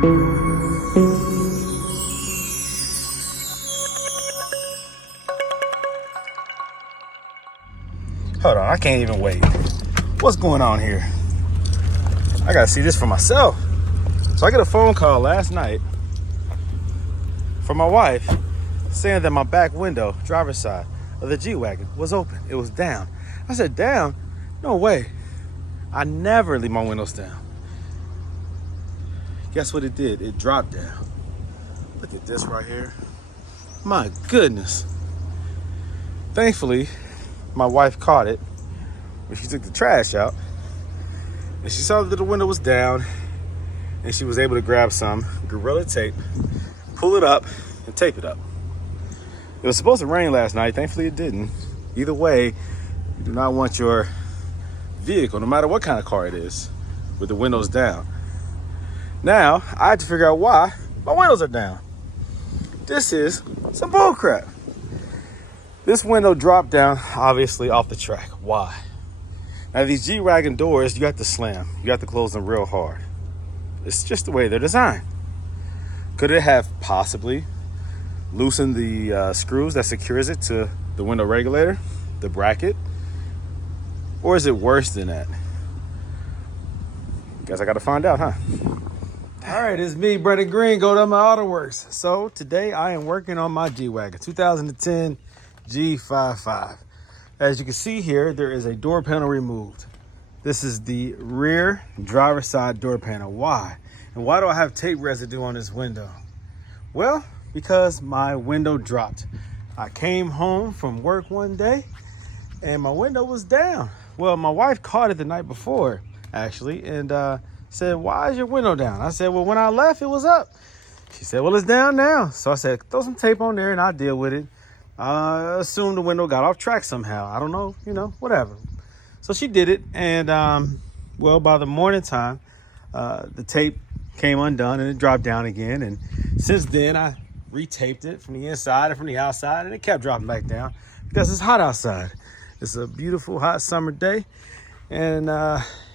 Hold on, I can't even wait. What's going on here? I gotta see this for myself. So I get a phone call last night from my wife saying that my back window, driver's side of the G-Wagon, was open. It was down. I said, down? No way. I never leave my windows down. Guess what it did? It dropped down. Look at this right here. My goodness. Thankfully, my wife caught it when she took the trash out, and she saw that the window was down, and she was able to grab some Gorilla tape, pull it up, and tape it up. It was supposed to rain last night. Thankfully, it didn't. Either way, you do not want your vehicle, no matter what kind of car it is, with the windows down. Now, I had to figure out why my windows are down. This is some bull crap. This window dropped down, obviously, off the track. Why? Now, these G-Wagon doors, you have to slam. You have to close them real hard. It's just the way they're designed. Could it have possibly loosened the screws that secures it to the window regulator, the bracket? Or is it worse than that? Guess I got to find out, huh? All right, it's me, Brandon Green, Goldelementautoworks. So today I am working on my G-Wagon, 2010 G55. As you can see here, there is a door panel removed. This is the rear driver's side door panel. Why? And why do I have tape residue on this window? Well, because my window dropped. I came home from work one day and my window was down. Well, my wife caught it the night before, actually, and said, why is your window down? I said, well, when I left, it was up. She said, well, it's down now. So I said, throw some tape on there and I'll deal with it. I assumed the window got off track somehow. I don't know, whatever. So she did it. And, well, by the morning time, the tape came undone and it dropped down again. And since then, I retaped it from the inside and from the outside, and it kept dropping back down because it's hot outside. It's a beautiful hot summer day. And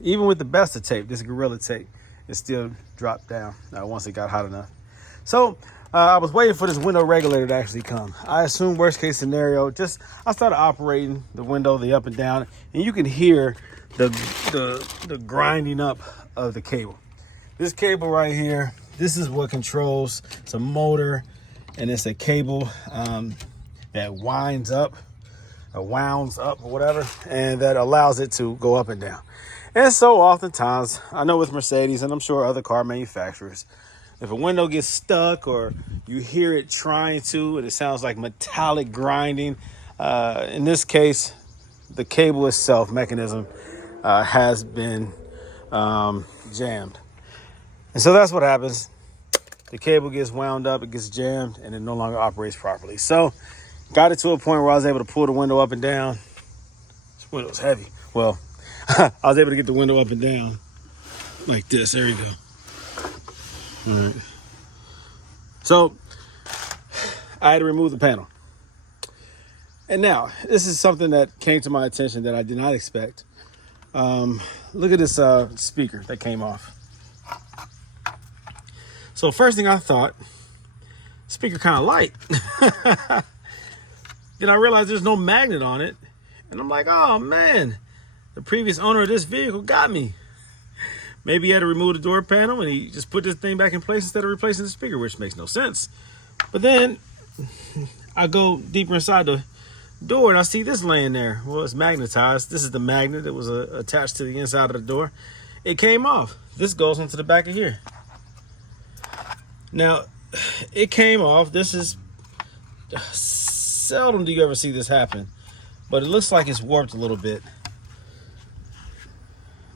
even with the best of tape, this Gorilla tape, it still dropped down once it got hot enough. So I was waiting for this window regulator to actually come. I assumed worst case scenario, I started operating the window, the up and down, and you can hear the grinding up of the cable. This cable right here, this is what controls, it's a motor, and it's a cable that winds up, or wounds up or whatever, and that allows it to go up and down. And so oftentimes, I know with Mercedes, and I'm sure other car manufacturers, if a window gets stuck or you hear it trying to, and it sounds like metallic grinding, in this case, the cable itself, mechanism, has been jammed. And so that's what happens. The cable gets wound up, it gets jammed, and it no longer operates properly. So got it to a point where I was able to pull the window up and down. This window's heavy. Well, I was able to get the window up and down like this. There you go. All right. So I had to remove the panel. And now, this is something that came to my attention that I did not expect. Look at this speaker that came off. So first thing I thought, speaker kind of light. Then I realized there's no magnet on it. And I'm like, oh man, the previous owner of this vehicle got me. Maybe he had to remove the door panel and he just put this thing back in place instead of replacing the speaker, which makes no sense. But then I go deeper inside the door and I see this laying there. Well, it's magnetized. This is the magnet that was attached to the inside of the door. It came off. This goes into the back of here. Now, it came off. This is seldom do you ever see this happen, but it looks like it's warped a little bit.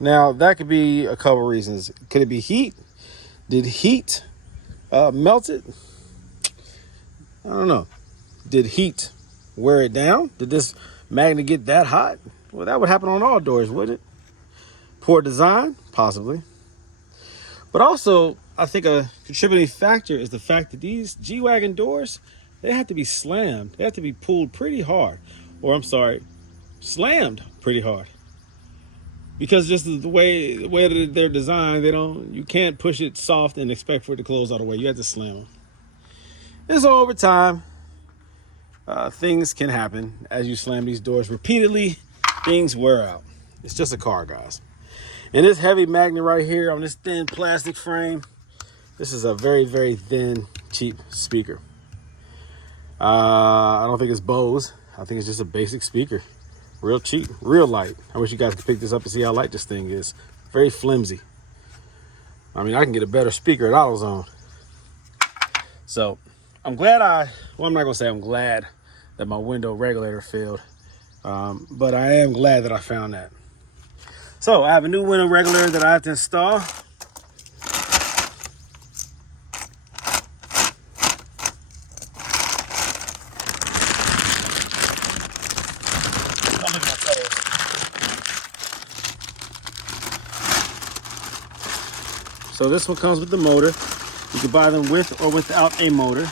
Now, that could be a couple reasons. Could it be heat? Did heat melt it? I don't know. Did heat wear it down? Did this magnet get that hot? Well, that would happen on all doors, wouldn't it? Poor design? Possibly. But also, I think a contributing factor is the fact that these G-Wagon doors, they have to be slammed. They have to be pulled pretty hard. Or, I'm sorry, slammed pretty hard. because just the way that they're designed, you can't push it soft and expect for it to close all the way. You have to slam them. And so over time, things can happen as you slam these doors repeatedly. Things wear out. It's just a car, guys. And this heavy magnet right here on this thin plastic frame, this is a very, very thin, cheap speaker. I don't think it's Bose. I think it's just a basic speaker. Real cheap, real light. I wish you guys could pick this up and see how light this thing is. Very flimsy. I mean, I can get a better speaker at AutoZone. So I'm glad I'm not gonna say I'm glad that my window regulator failed, but I am glad that I found that. So I have a new window regulator that I have to install. Don't look at my toes. So this one comes with the motor. You can buy them with or without a motor.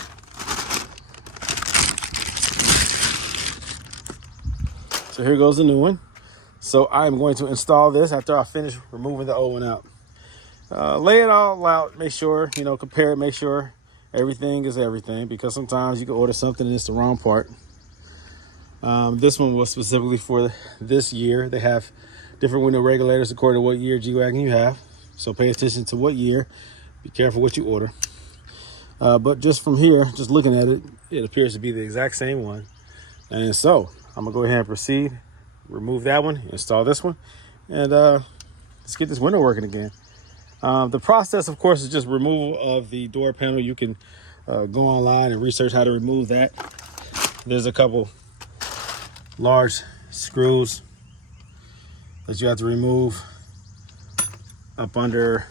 So here goes the new one. So I'm going to install this after I finish removing the old one out. Lay it all out, make sure, compare it, make sure everything is everything, because sometimes you can order something and it's the wrong part. This one was specifically for this year. They have different window regulators according to what year G-Wagon you have. So pay attention to what year. Be careful what you order. But just from here, just looking at it, it appears to be the exact same one. And so I'm gonna go ahead and proceed, remove that one, install this one, and let's get this window working again. The process, of course, is just removal of the door panel. You can go online and research how to remove that. There's a couple large screws that you have to remove up under.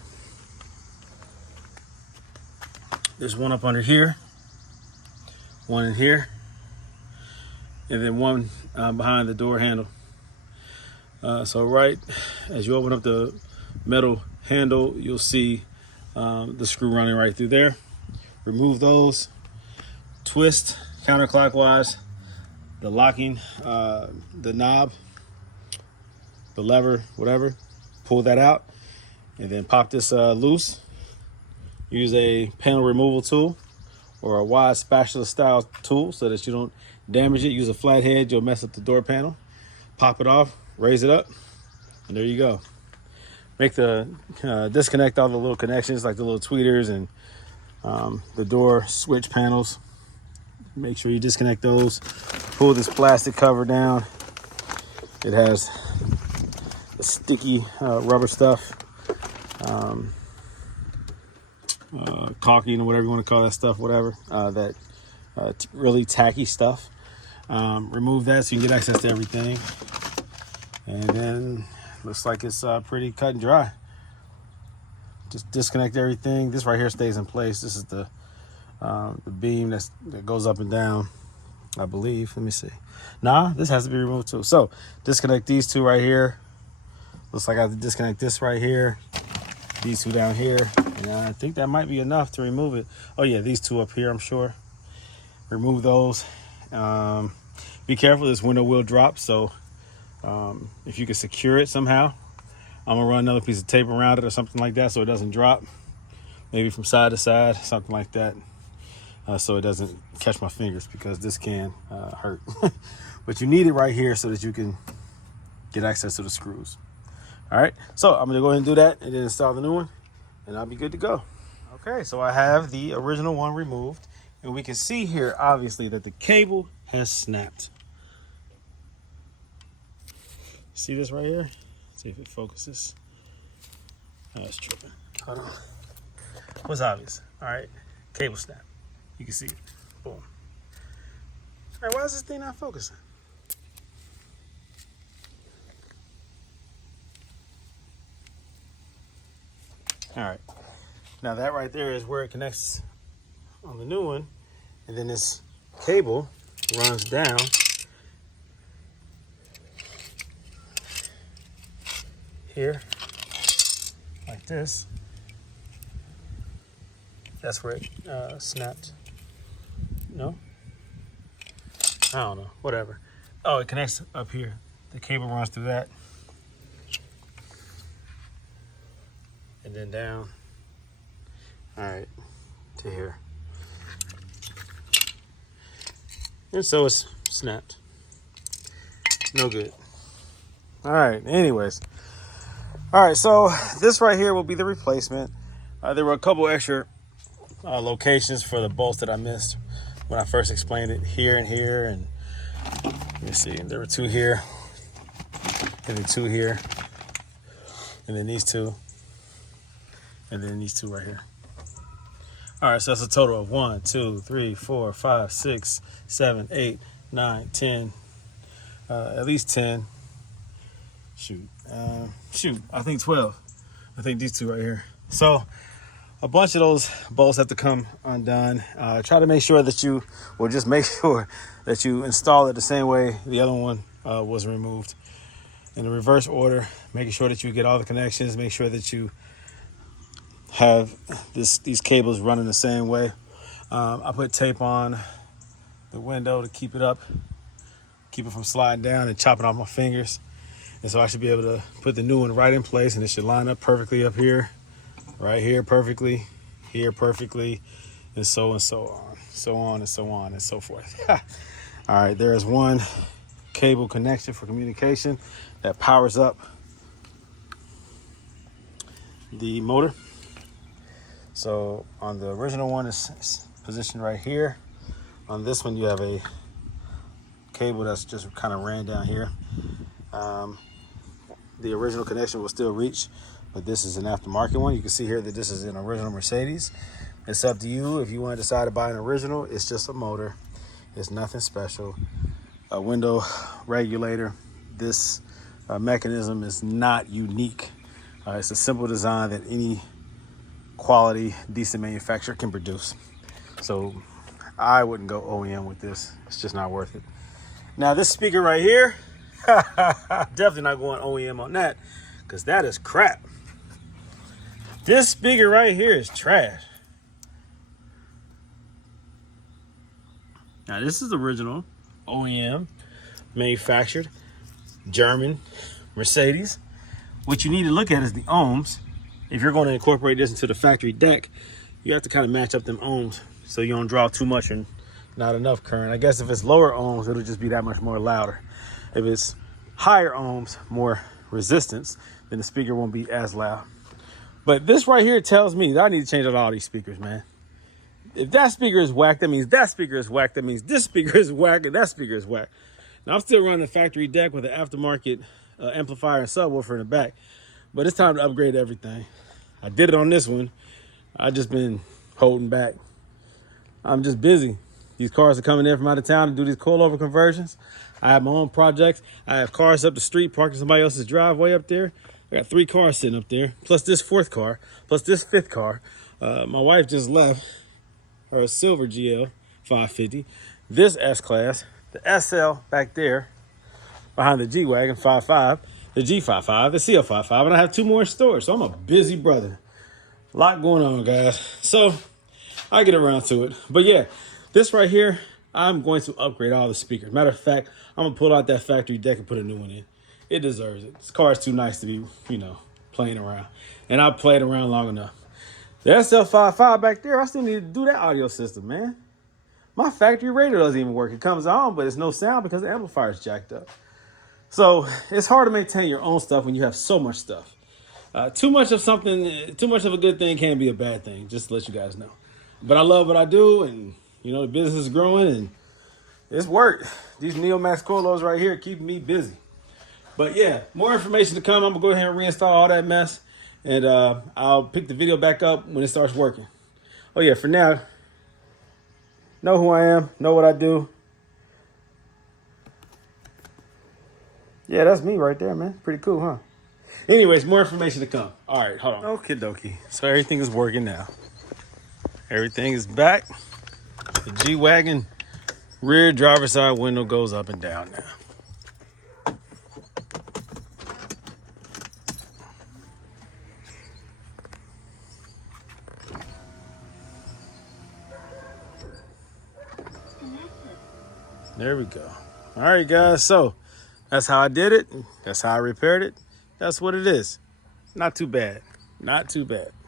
There's one up under here, one in here, and then one behind the door handle. So right as you open up the metal handle, you'll see the screw running right through there. Remove those, twist counterclockwise the locking, the knob, the lever, whatever, pull that out, and then pop this loose. Use a panel removal tool or a wide spatula style tool so that you don't damage it. Use a flathead, you'll mess up the door panel. Pop it off, raise it up, and there you go. Make the disconnect all the little connections like the little tweeters and the door switch panels. Make sure you disconnect those. Pull this plastic cover down. It has the sticky rubber stuff, caulking or whatever you want to call that stuff, whatever, that really tacky stuff. Remove that so you can get access to everything. And then looks like it's pretty cut and dry. Just disconnect everything. This right here stays in place. This is the beam that goes up and down, I believe. Let me see. Nah, this has to be removed too. So disconnect these two right here. Looks like I have to disconnect this right here, these two down here, and I think that might be enough to remove it. Oh yeah, these two up here, I'm sure. Remove those. Be careful, this window will drop, so if you can secure it somehow, I'm gonna run another piece of tape around it or something like that so it doesn't drop. Maybe from side to side, something like that, so it doesn't catch my fingers, because this can hurt. But you need it right here so that you can get access to the screws. All right, so I'm gonna go ahead and do that and then install the new one, and I'll be good to go. Okay, so I have the original one removed, and we can see here, obviously, that the cable has snapped. See this right here? See if it focuses. Oh, it's tripping. Hold on. What's obvious? All right, cable snap. You can see it. Boom. All right, why is this thing not focusing? All right, now that right there is where it connects on the new one, and then this cable runs down here like this. That's where it snapped. No? I don't know, whatever. Oh, it connects up here. The cable runs through that. and then down. All right, to here. And so it's snapped. No good. All right, anyways. All right, so this right here will be the replacement. There were a couple extra locations for the bolts that I missed when I first explained it, here and here. And let me see, there were 2 here, and then 2 here, and then these 2, and then these 2 right here. All right, so that's a total of 1, 2, 3, 4, 5, 6, 7, 8, 9, 10, at least 10. Shoot, I think 12. I think these 2 right here. So a bunch of those bolts have to come undone. Try to make sure that you, well, just make sure that you install it the same way the other one was removed. In the reverse order, making sure that you get all the connections, make sure that you have these cables running the same way. I put tape on the window to keep it up, keep it from sliding down and chopping off my fingers. And so I should be able to put the new one right in place, and it should line up perfectly up here, right here perfectly, here perfectly, and so on, so on, so on, and so on, and so forth. All right, there is one cable connection for communication that powers up the motor. So on the original one, it's positioned right here. On this one, you have a cable that's just kind of ran down here. The original connection will still reach, but this is an aftermarket one. You can see here that this is an original Mercedes. It's up to you if you want to decide to buy an original. It's just a motor. It's nothing special. A window regulator. This mechanism is not unique. It's a simple design that any quality, decent manufacturer can produce. So I wouldn't go OEM with this. It's just not worth it. Now this speaker right here, definitely not going OEM on that, because that is crap. This speaker right here is trash. Now this is original OEM, manufactured German Mercedes. What you need to look at is the ohms. If you're going to incorporate this into the factory deck, you have to kind of match up them ohms so you don't draw too much and not enough current. I guess if it's lower ohms, it'll just be that much more louder. If it's higher ohms, more resistance, then the speaker won't be as loud. But this right here tells me that I need to change out all these speakers, man. If that speaker is whack, that means that speaker is whack. That means this speaker is whack and that speaker is whack. Now I'm still running the factory deck with an aftermarket amplifier and subwoofer in the back, but it's time to upgrade everything. I did it on this one. I just been holding back. I'm just busy. These cars are coming in from out of town to do these coilover conversions. I have my own projects. I have cars up the street parked in somebody else's driveway up there. I got 3 cars sitting up there, plus this 4th car, plus this 5th car. My wife just left her silver G550, this S-Class, the SL back there behind the G-Wagon 55, the G55, the CL55, and I have 2 more in storage. So I'm a busy brother. A lot going on, guys. So I'll get around to it. But yeah, this right here, I'm going to upgrade all the speakers. Matter of fact, I'm going to pull out that factory deck and put a new one in. It deserves it. This car is too nice to be, playing around. And I've played around long enough. The SL55 back there, I still need to do that audio system, man. My factory radio doesn't even work. It comes on, but it's no sound because the amplifier is jacked up. So it's hard to maintain your own stuff when you have so much stuff. Too much of a good thing can be a bad thing, just to let you guys know. But I love what I do, and, the business is growing, and it's work. These Neomax coilovers right here keep me busy. But yeah, more information to come. I'm going to go ahead and reinstall all that mess, and I'll pick the video back up when it starts working. Oh yeah, for now, know who I am, know what I do. Yeah, that's me right there, man. Pretty cool, huh? Anyways, more information to come. All right, hold on. Okie dokie. So everything is working now. Everything is back. The G-Wagon rear driver's side window goes up and down now. There we go. All right, guys. So that's how I did it. That's how I repaired it. That's what it is. Not too bad. Not too bad.